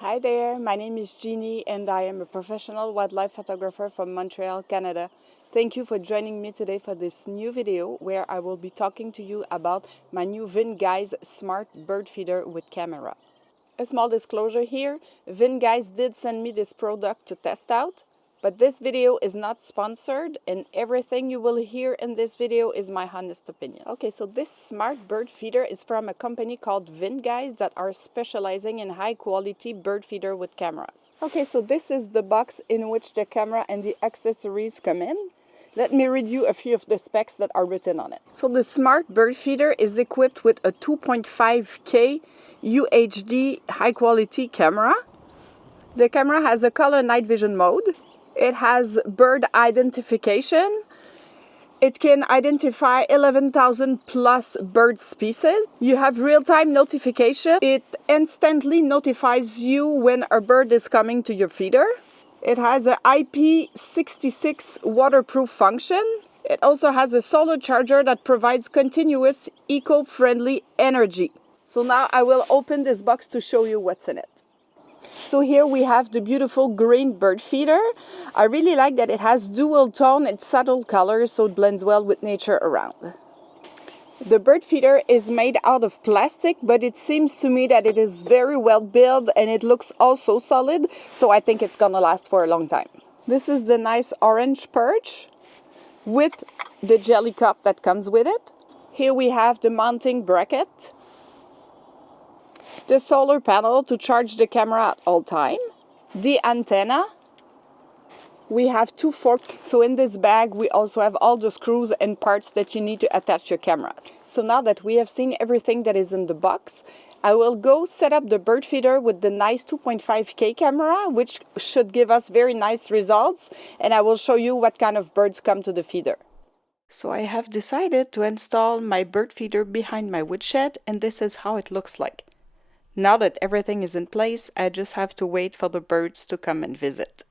Hi there, my name is Jeannie and I am a professional wildlife photographer from Montreal, Canada. Thank you for joining me today for this new video where I will be talking to you about my new Vinguise Smart Bird Feeder with camera. A small disclosure here, Vinguise did send me this product to test out, but this video is not sponsored and everything you will hear in this video is my honest opinion. Okay, so this smart bird feeder is from a company called Vinguise that are specializing in high quality bird feeder with cameras. Okay, so this is the box in which the camera and the accessories come in. Let me read you a few of the specs that are written on it. So the smart bird feeder is equipped with a 2.5K UHD high quality camera. The camera has a color night vision mode. It has bird identification. It can identify 11,000 plus bird species. You have real-time notification. It instantly notifies you when a bird is coming to your feeder. It has an IP66 waterproof function. It also has a solar charger that provides continuous eco-friendly energy. So now I will open this box to show you what's in it. So here we have the beautiful green bird feeder. I really like that it has dual tone and subtle colors, so it blends well with nature around. The bird feeder is made out of plastic, but it seems to me that it is very well built and it looks also solid, so I think it's gonna last for a long time. This is the nice orange perch with the jelly cup that comes with it. Here we have the mounting bracket, the solar panel to charge the camera at all time, the antenna. We have two forks, so in this bag we also have all the screws and parts that you need to attach your camera. So now that we have seen everything that is in the box, I will go set up the bird feeder with the nice 2.5K camera, which should give us very nice results, and I will show you what kind of birds come to the feeder. So I have decided to install my bird feeder behind my woodshed, and this is how it looks like. Now that everything is in place, I just have to wait for the birds to come and visit.